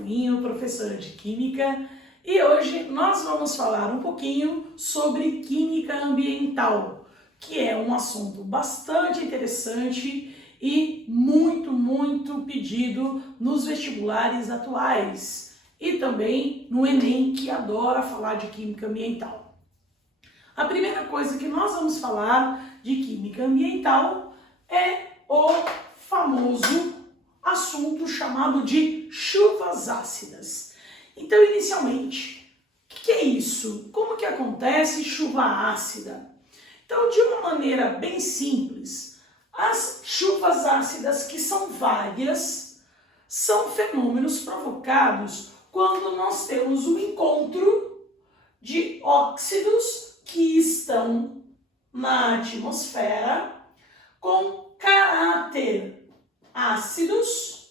Furinho, professora de Química, e hoje nós vamos falar um pouquinho sobre Química Ambiental, que é um assunto bastante interessante e muito pedido nos vestibulares atuais e também no Enem, que adora falar de Química Ambiental. A primeira coisa que nós vamos falar de Química Ambiental é o famoso assunto chamado de chuvas ácidas. Então, inicialmente, o que é isso? Como que acontece chuva ácida? Então, de uma maneira bem simples, as chuvas ácidas, que são várias, são fenômenos provocados quando nós temos o encontro de óxidos que estão na atmosfera com caráter ácidos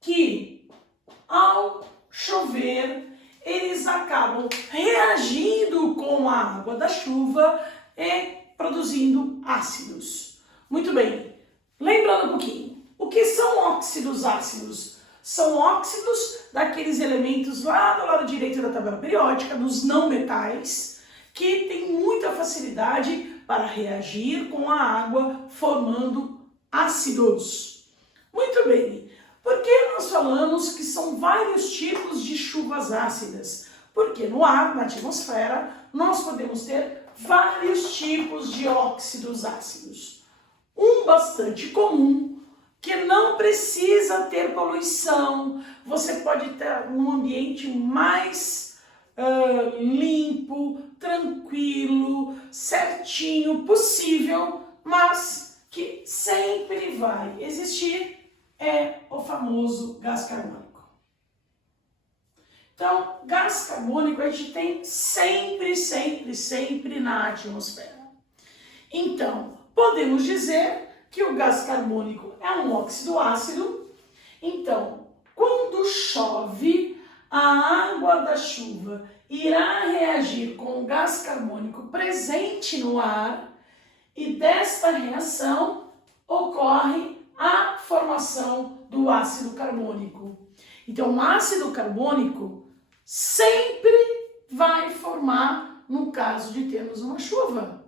que, ao chover, eles acabam reagindo com a água da chuva e produzindo ácidos. Muito bem, lembrando um pouquinho, o que são óxidos ácidos? São óxidos daqueles elementos lá do lado direito da tabela periódica, dos não metais, que têm muita facilidade para reagir com a água, formando ácidos. Muito bem, por que nós falamos que são vários tipos de chuvas ácidas? Porque no ar, na atmosfera, nós podemos ter vários tipos de óxidos ácidos. Um bastante comum, que não precisa ter poluição, você pode ter um ambiente mais limpo, tranquilo, certinho, possível, mas que sempre vai existir, é o famoso gás carbônico. Então, gás carbônico a gente tem sempre na atmosfera. Então, podemos dizer que o gás carbônico é um óxido ácido. Então, quando chove, a água da chuva irá reagir com o gás carbônico presente no ar e desta reação ocorre a formação do ácido carbônico. Então, o ácido carbônico sempre vai formar no caso de termos uma chuva.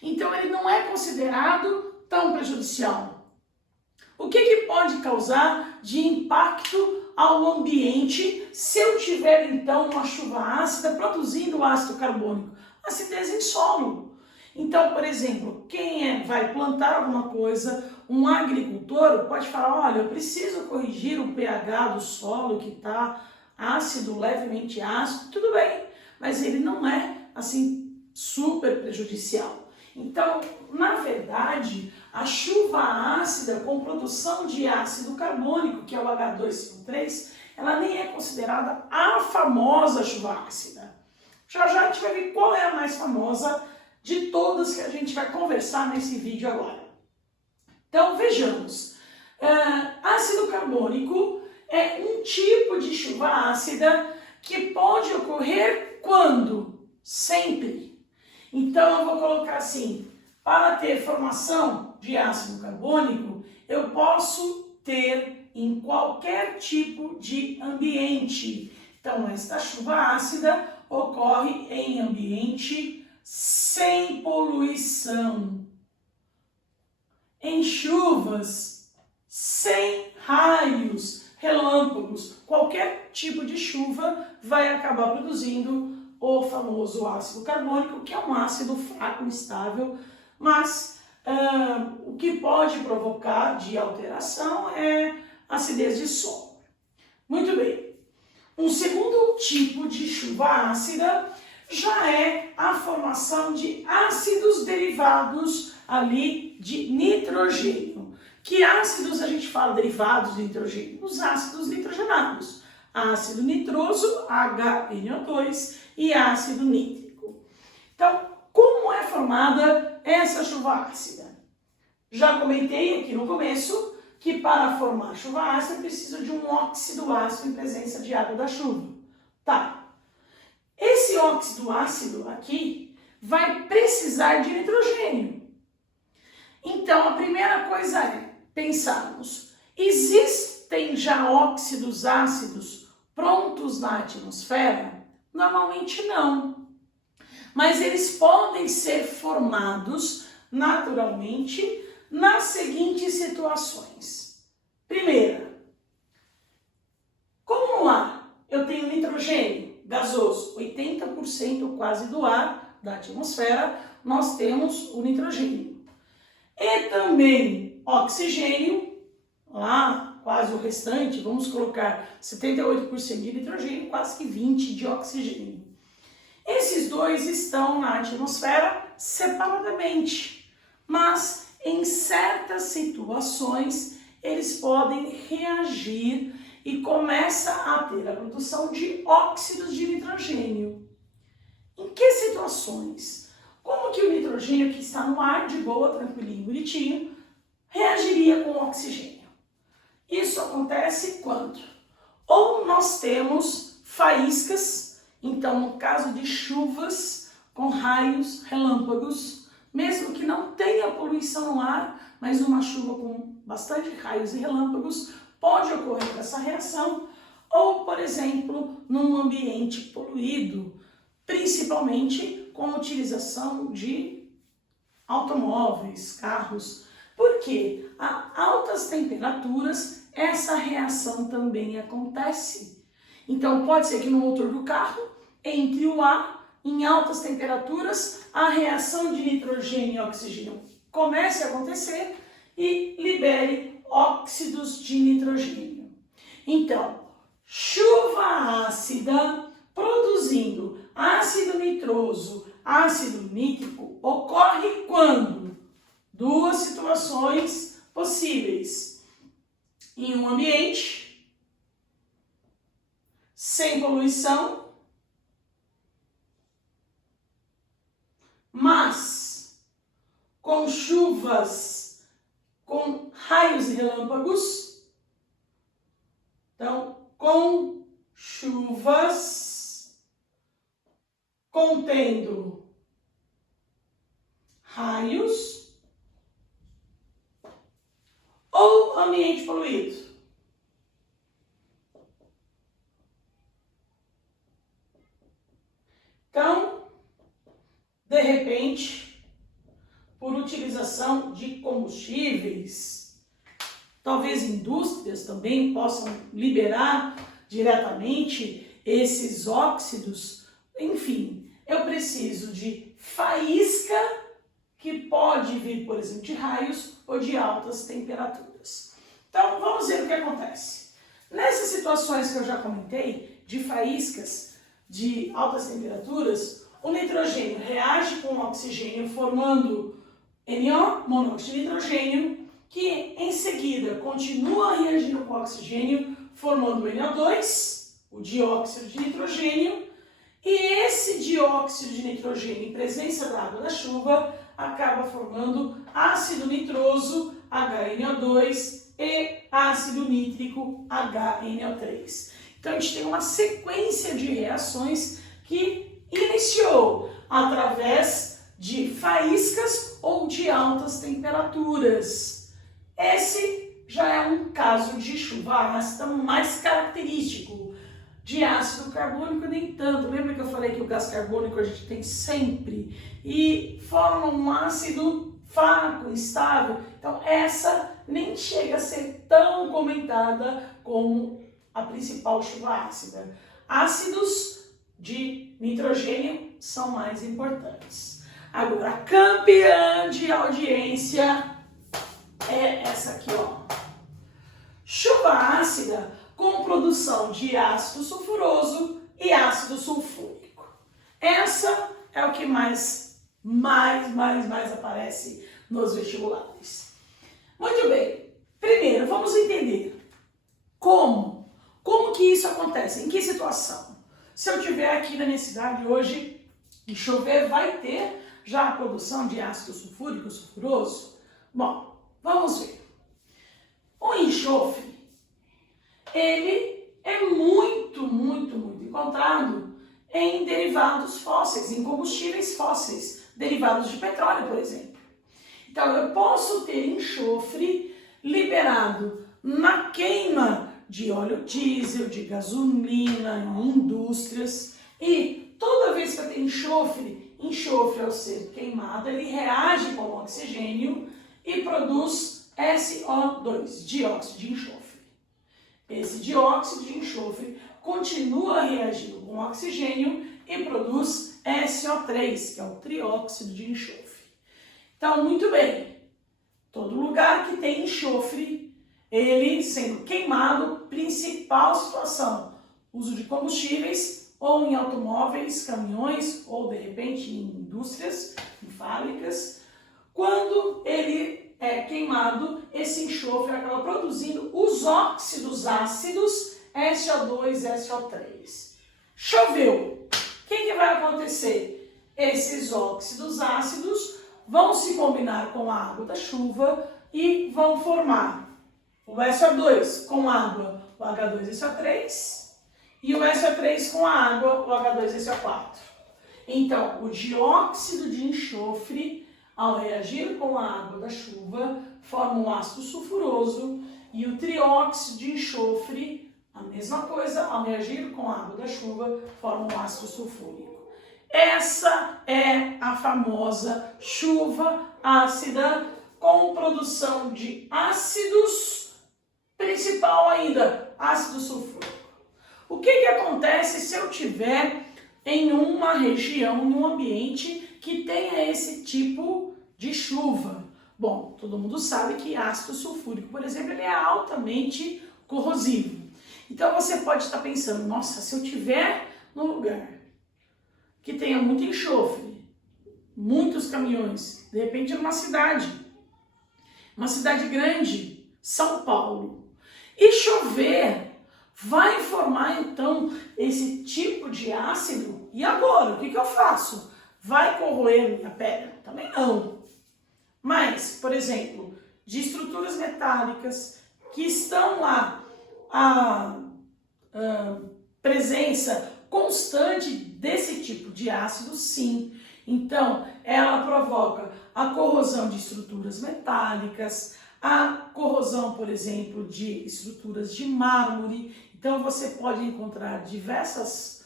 Então, ele não é considerado tão prejudicial. O que pode causar de impacto ao ambiente se eu tiver, então, uma chuva ácida produzindo ácido carbônico? Acidez em solo. Então, por exemplo, quem vai plantar alguma coisa, um agricultor pode falar, olha, eu preciso corrigir o pH do solo que está ácido, levemente ácido, tudo bem, mas ele não é, assim, super prejudicial. Então, na verdade, a chuva ácida com produção de ácido carbônico, que é o H2O3, ela nem é considerada a famosa chuva ácida. Já a gente vai ver qual é a mais famosa de todas que a gente vai conversar nesse vídeo agora. Então, vejamos. Ácido carbônico é um tipo de chuva ácida que pode ocorrer quando? Sempre. Então, eu vou colocar assim, para ter formação de ácido carbônico, eu posso ter em qualquer tipo de ambiente. Então, esta chuva ácida ocorre em ambiente sem poluição, em chuvas sem raios, relâmpagos. Qualquer tipo de chuva vai acabar produzindo o famoso ácido carbônico, que é um ácido fraco, instável, mas o que pode provocar de alteração é acidez de solo. Muito bem. Um segundo tipo de chuva ácida já é a formação de ácidos derivados ali de nitrogênio. Que ácidos a gente fala derivados de nitrogênio? Os ácidos nitrogenados. Ácido nitroso, HNO2, e ácido nítrico. Então, como é formada essa chuva ácida? Já comentei aqui no começo que para formar chuva ácida precisa de um óxido ácido em presença de água da chuva. Tá. Esse óxido ácido aqui vai precisar de nitrogênio. Então, a primeira coisa é pensarmos, existe tem já óxidos ácidos prontos na atmosfera? Normalmente não. Mas eles podem ser formados naturalmente nas seguintes situações. Primeira, como no ar eu tenho nitrogênio gasoso, 80% quase do ar da atmosfera, nós temos o nitrogênio. E também oxigênio, lá quase o restante, vamos colocar 78% de nitrogênio, quase que 20% de oxigênio. Esses dois estão na atmosfera separadamente, mas em certas situações eles podem reagir e começa a ter a produção de óxidos de nitrogênio. Em que situações? Como que o nitrogênio que está no ar, de boa, tranquilinho, bonitinho, reagiria com o oxigênio? Isso acontece quando ou nós temos faíscas, então no caso de chuvas com raios, relâmpagos, mesmo que não tenha poluição no ar, mas uma chuva com bastante raios e relâmpagos pode ocorrer essa reação, ou, por exemplo, num ambiente poluído, principalmente com a utilização de automóveis, carros, porque a altas temperaturas essa reação também acontece. Então pode ser que no motor do carro entre o ar em altas temperaturas, a reação de nitrogênio e oxigênio comece a acontecer e libere óxidos de nitrogênio. Então, chuva ácida produzindo ácido nitroso, ácido nítrico, ocorre quando? Duas situações possíveis. Em um ambiente sem poluição, mas com chuvas, com raios e relâmpagos. Então, com chuvas contendo raios ou ambiente poluído. Então, de repente, por utilização de combustíveis, talvez indústrias também possam liberar diretamente esses óxidos. Enfim, eu preciso de faísca que pode vir, por exemplo, de raios ou de altas temperaturas. Então, vamos ver o que acontece. Nessas situações que eu já comentei, de faíscas de altas temperaturas, o nitrogênio reage com o oxigênio formando NO, monóxido de nitrogênio, que em seguida continua reagindo com o oxigênio formando NO2, o dióxido de nitrogênio, e esse dióxido de nitrogênio em presença da água da chuva acaba formando ácido nitroso, HNO2, e ácido nítrico, HNO3. Então a gente tem uma sequência de reações que iniciou através de faíscas ou de altas temperaturas. Esse já é um caso de chuva ácida mais característico. De ácido carbônico nem tanto. Lembra que eu falei que o gás carbônico a gente tem sempre? E forma um ácido fraco, instável. Então essa nem chega a ser tão comentada como a principal chuva ácida. Ácidos de nitrogênio são mais importantes. Agora, a campeã de audiência é essa aqui, ó. Chuva ácida com produção de ácido sulfuroso e ácido sulfúrico. Essa é o que mais aparece nos vestibulares. Muito bem. Primeiro, vamos entender como que isso acontece, em que situação. Se eu tiver aqui na minha cidade hoje e chover, vai ter já a produção de ácido sulfúrico, sulfuroso? Bom, vamos ver. O enxofre, ele é muito encontrado em derivados fósseis, em combustíveis fósseis, derivados de petróleo, por exemplo. Então, eu posso ter enxofre liberado na queima de óleo diesel, de gasolina, em indústrias. E toda vez que eu tenho enxofre ao ser queimado, ele reage com o oxigênio e produz SO2, dióxido de enxofre. Esse dióxido de enxofre continua reagindo com o oxigênio e produz SO3, que é o trióxido de enxofre. Então, muito bem, todo lugar que tem enxofre, ele sendo queimado, principal situação, uso de combustíveis, ou em automóveis, caminhões, ou de repente em indústrias, em fábricas. Quando ele é queimado, esse enxofre acaba produzindo os óxidos ácidos SO2, SO3. Choveu. O que vai acontecer? Esses óxidos ácidos vão se combinar com a água da chuva e vão formar o SO2 com água, o H2SO3, e o SO3 com a água, o H2SO4. Então, o dióxido de enxofre, ao reagir com a água da chuva, forma um ácido sulfuroso, e o trióxido de enxofre, a mesma coisa, ao reagir com a água da chuva, forma um ácido sulfúrico. Essa é a famosa chuva ácida com produção de ácidos, principal ainda, ácido sulfúrico. O que acontece se eu tiver em uma região, em um ambiente que tenha esse tipo de chuva? Bom, todo mundo sabe que ácido sulfúrico, por exemplo, ele é altamente corrosivo. Então você pode estar pensando, nossa, se eu tiver num lugar que tenha muito enxofre, muitos caminhões, de repente numa cidade grande, São Paulo, e chover, vai formar então esse tipo de ácido, e agora, o que eu faço? Vai corroer minha pele? Também não. Mas, por exemplo, de estruturas metálicas que estão lá, a presença constante desse tipo de ácido, sim. Então, ela provoca a corrosão de estruturas metálicas, a corrosão, por exemplo, de estruturas de mármore. Então, você pode encontrar diversas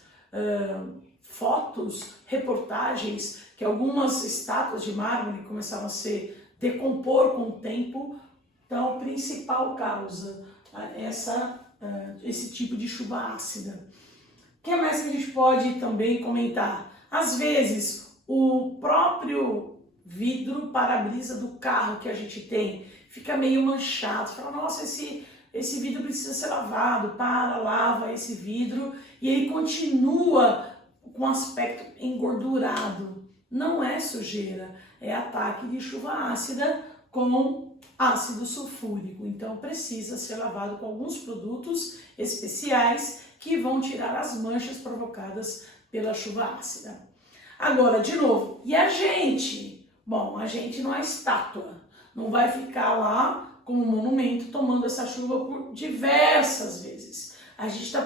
fotos, reportagens, que algumas estátuas de mármore começaram a se decompor com o tempo. Então, a principal causa é esse tipo de chuva ácida. O que mais que a gente pode também comentar? Às vezes, o próprio vidro para-brisa do carro que a gente tem fica meio manchado. Você fala, nossa, esse vidro precisa ser lavado. Lava esse vidro e ele continua com aspecto engordurado. Não é sujeira, é ataque de chuva ácida com ácido sulfúrico. Então precisa ser lavado com alguns produtos especiais que vão tirar as manchas provocadas pela chuva ácida. Agora, de novo, e a gente? Bom, a gente não é estátua, não vai ficar lá como um monumento tomando essa chuva por diversas vezes. A gente está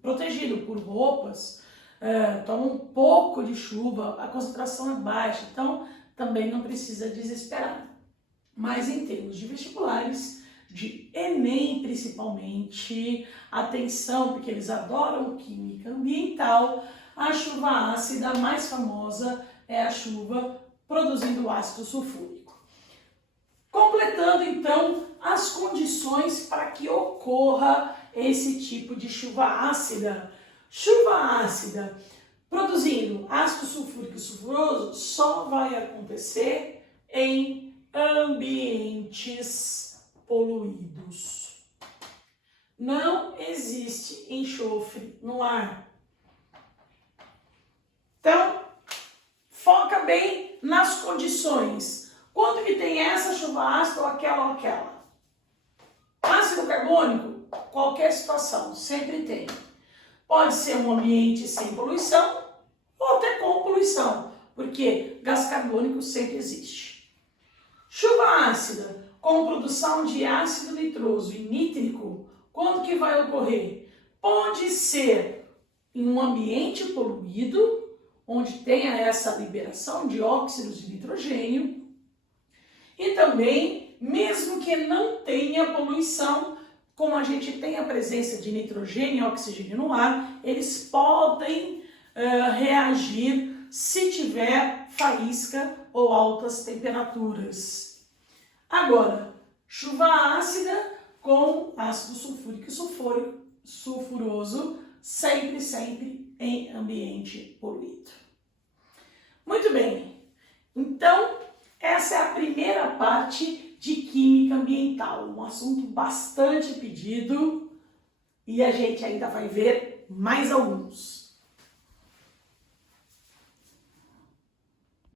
protegido por roupas, toma um pouco de chuva, a concentração é baixa, então também não precisa desesperar. Mas em termos de vestibulares, de Enem principalmente, atenção, porque eles adoram química ambiental, a chuva ácida mais famosa é a chuva produzindo ácido sulfúrico. Completando então as condições para que ocorra esse tipo de chuva ácida. Chuva ácida produzindo ácido sulfúrico e sulfuroso só vai acontecer em ambientes poluídos. Não existe enxofre no ar. Então, foca bem nas condições. Quando que tem essa chuva ácida ou aquela? Ácido carbônico, qualquer situação, sempre tem. Pode ser um ambiente sem poluição ou até com poluição, porque gás carbônico sempre existe. Chuva ácida com produção de ácido nitroso e nítrico, quando que vai ocorrer? Pode ser em um ambiente poluído, onde tenha essa liberação de óxidos de nitrogênio, e também, mesmo que não tenha poluição, como a gente tem a presença de nitrogênio e oxigênio no ar, eles podem reagir se tiver faísca ou altas temperaturas. Agora, chuva ácida com ácido sulfúrico e sulfuroso, sempre em ambiente poluído. Muito bem, então essa é a primeira parte de química ambiental, um assunto bastante pedido e a gente ainda vai ver mais alguns.